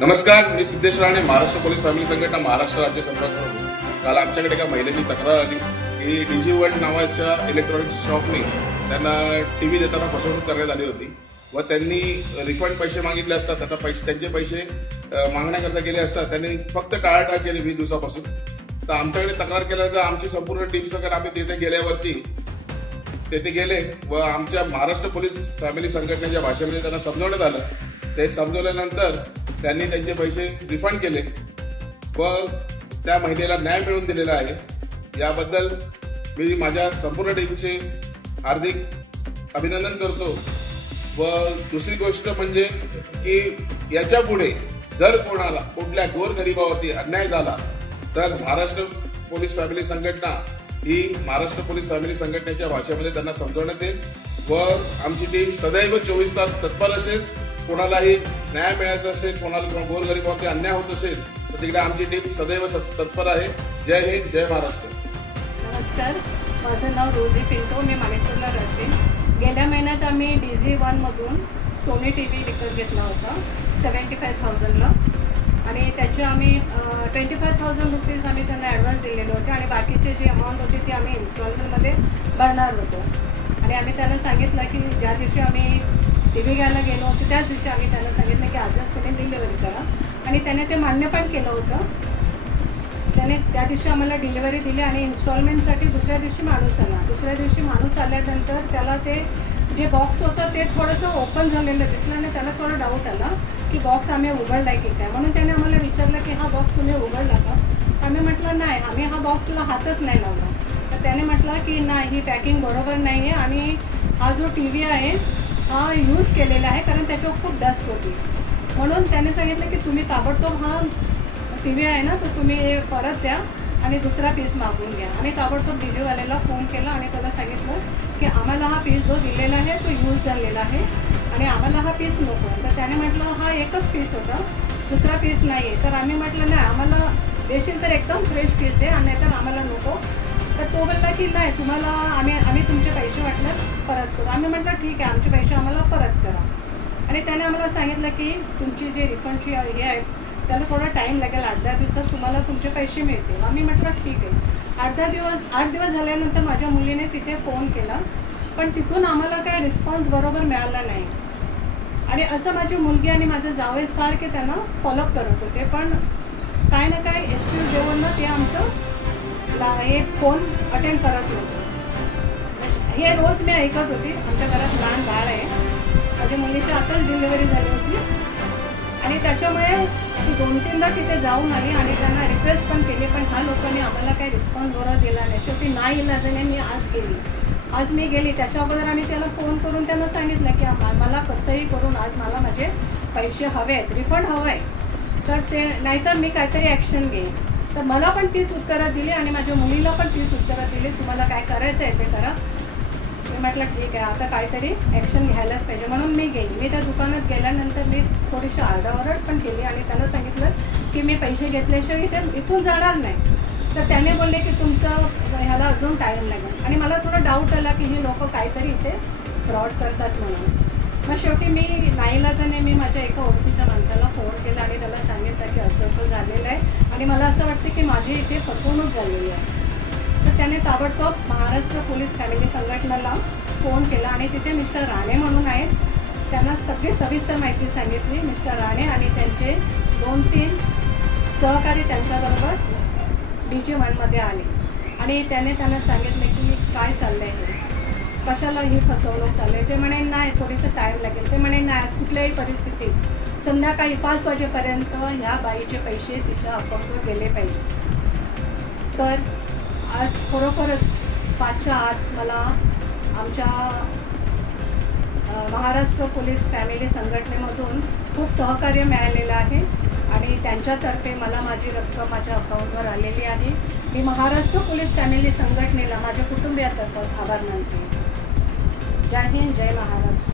नमस्कार, मी Siddhesh Rane, Maharashtra police family संघटना महाराष्ट्र राज्य संघटना। काल आमच्याकडे एका महिलेची तक्रार आली की DigiWorld नावाच्या इलेक्ट्रॉनिक्स शॉपने त्यांना टीव्ही देताना फसवणूक करण्यात आली होती व त्यांनी रिफंड पैसे मागितले असतात। आता त्यांचे पैसे मागण्याकरता गेले असतात, त्यांनी फक्त टाळाटाळ केली 20 दिवसापासून। तर आमच्याकडे तक्रार केल्यानंतर आमची संपूर्ण टीम सगळं आम्ही तिथे गेल्यावरती तेथे गेले व आमच्या महाराष्ट्र पोलीस फॅमिली संघटनेच्या भाषेमध्ये त्यांना समजवण्यात आलं। ते समजवल्यानंतर त्यांनी त्यांचे पैसे रिफंड केले व त्या महिलेला न्याय मिळवून दिलेला आहे। याबद्दल मी माझ्या संपूर्ण टीमचे हार्दिक अभिनंदन करतो। व दुसरी गोष्ट म्हणजे की याच्या पुढे जर कोणाला कुठल्या गोरगरिबावरती अन्याय झाला तर महाराष्ट्र पोलीस फॅमिली संघटना ही महाराष्ट्र पोलीस फॅमिली संघटनेच्या भाषेमध्ये त्यांना समजवण्यात येईल व आमची टीम सदैव 24 तास तत्पर असेल। कोणालाही न्याय मिळायचा असेल, कोणाला गोरगरिबावरती अन्याय होत असेल तर तिकडे आमची टीम सदैव तत्पर आहे। जय हिंद, जय महाराष्ट्र। नमस्कार, माझं नाव रोजी पिंटो, मी माणिकपूरला राहते। गेल्या महिन्यात आम्ही DigiWorld मधून सोनी टीव्ही विकत घेतला होता 75,000ला आणि त्याचे आम्ही 25,000 रुपीज आम्ही त्यांना ॲडव्हान्स दिलेले होते आणि बाकीचे जी अमाऊंट होती ती आम्ही इन्स्टॉलमेंटमध्ये भरणार होतो। आणि आम्ही त्यांना सांगितलं की ज्या दिवशी आम्ही टीव्ही घ्यायला गेलो होतो त्याच दिवशी आम्ही त्यांना सांगितलं की आजच तुम्ही डिलिव्हरी करा आणि त्याने ते मान्य पण केलं होतं। त्याने त्या दिवशी आम्हाला डिलिव्हरी दिली आणि इन्स्टॉलमेंटसाठी दुसऱ्या दिवशी माणूस आला। दुसऱ्या दिवशी माणूस आल्यानंतर त्याला ते जे बॉक्स होतं ते थोडंसं ओपन झालेलं दिसलं आणि त्याला थोडा डाऊट आला की बॉक्स आम्ही उघडला आहे की काय, म्हणून त्याने आम्हाला विचारलं की हा बॉक्स तुम्ही उघडला का। आम्ही म्हटलं नाही, आम्ही हा बॉक्सला हातच नाही लावला। तर त्याने म्हटलं की नाही, ही पॅकिंग बरोबर नाही आहे आणि हा जो टीव्ही आहे हा यूज केलेला आहे कारण त्याच्यावर खूप डस्ट होती। म्हणून त्याने सांगितलं की तुम्ही ताबडतोब हा टीव्ही आहे ना तर तुम्ही परत द्या आणि दुसरा पीस मागून घ्या। आणि ताबडतोब DigiWorldला फोन केला आणि त्याला सांगितलं की आम्हाला हा पीस जो दिलेला आहे तो यूज झालेला आहे आणि आम्हाला हा पीस नको। तर त्याने म्हटलं हा एकच पीस होता, दुसरा पीस नाही आहे। तर आम्ही म्हटलं नाही, आम्हाला देशील तर एकदम फ्रेश पीस दे आणि नाहीतर आम्हाला नको। तर तो बोलला की नाही, तुम्हाला आम्ही तुमचे पैसे वाटल्यास परत करू। आम्ही म्हटलं ठीक आहे, आमचे पैसे आम्हाला परत करा। आणि त्याने आम्हाला सांगितलं की तुमची जी रिफंडची हे आहे त्याला थोडा टाईम लागेल, 8-10 दिवसात तुम्हाला तुमचे पैसे मिळतील। आम्ही म्हटलं ठीक आहे। 8 दिवस झाल्यानंतर माझ्या मुलीने तिथे फोन केला पण तिथून आम्हाला काय रिस्पॉन्स बरोबर मिळाला नाही। आणि असं माझी मुलगी आणि माझे जावई सारखे त्यांना फॉलोअप करत होते पण काय ना काय एक्सक्यूज देऊन ना ते आमचं हे फोन अटेंड करत होतं। हे रोज मी ऐकत होती। आमच्या घरात लहान बाळ आहे, माझ्या मुलीची आताच डिलिव्हरी झाली होती आणि त्याच्यामुळे ती 2-3दा तिथे जाऊन आली आणि त्यांना रिक्वेस्ट पण केली पण ह्या लोकांनी आम्हाला काही रिस्पॉन्स बरोबर दिला नाही। शेवटी नाही इलाजाने मी आज मी गेली। त्याच्या अगोदर आम्ही त्याला फोन करून त्यांना सांगितलं की मला कसंही करून आज मला माझे पैसे हवे आहेत, रिफंड हवं आहे, तर ते नाहीतर मी काहीतरी ॲक्शन घेईन। तर मला पण तीच उत्तरं दिली आणि माझ्या मुलीला पण तीच उत्तरं दिली, तुम्हाला काय करायचं आहे ते करा। मी म्हटलं ठीक आहे, आता काहीतरी ॲक्शन घ्यायलाच पाहिजे। म्हणून मी गेली। मी त्या दुकानात गेल्यानंतर मी थोडीशी आरडाओरड पण केली आणि त्यांना सांगितलं की मी पैसे घेतल्याशिवाय इथून जाणार नाही। तर त्याने बोलले की तुमचं ह्याला अजून टाईम लागेल आणि मला थोडा डाऊट आला की ही लोक काहीतरी इथे फ्रॉड करतात म्हणून। मग शेवटी मी नाईलाजाने मी माझ्या एका ओळखीच्या माणसाला फोन केला आणि त्याला सांगितलं की असं झालेलं आहे आणि मला असं वाटतं की माझी इथे फसवणूक झालेली आहे। तर त्याने ताबडतोब महाराष्ट्र पोलीस फॅमिली संघटनेला फोन केला आणि तिथे मिस्टर राणे म्हणून आहेत, त्यांना सगळी सविस्तर माहिती सांगितली। मिस्टर राणे आणि त्यांचे 2-3 सहकारी त्यांच्याबरोबर DigiWorldमध्ये आले आणि त्यांना सांगितले की काय चाललं आहे, कशाला ही फसवणूक चालली आहे। ते म्हणे नाही, थोडीसं टाईम लागेल। ते म्हणे नाही, आज कुठल्याही परिस्थितीत संध्याकाळी 5 वाजेपर्यंत ह्या बाईचे पैसे तिच्या अकाउंटवर गेले पाहिजे। तर आज खरोखरच 5च्या आत मला आमच्या महाराष्ट्र पोलीस फॅमिली संघटनेमधून खूप सहकार्य मिळालेलं आहे आणि त्यांच्यातर्फे मला माझी रक्कम माझ्या अकाउंटवर आलेली आहे। मी महाराष्ट्र पोलीस फॅमिली संघटनेला माझ्या कुटुंबियातर्फे आभार मानते। जय हिंद, जय महाराष्ट्र।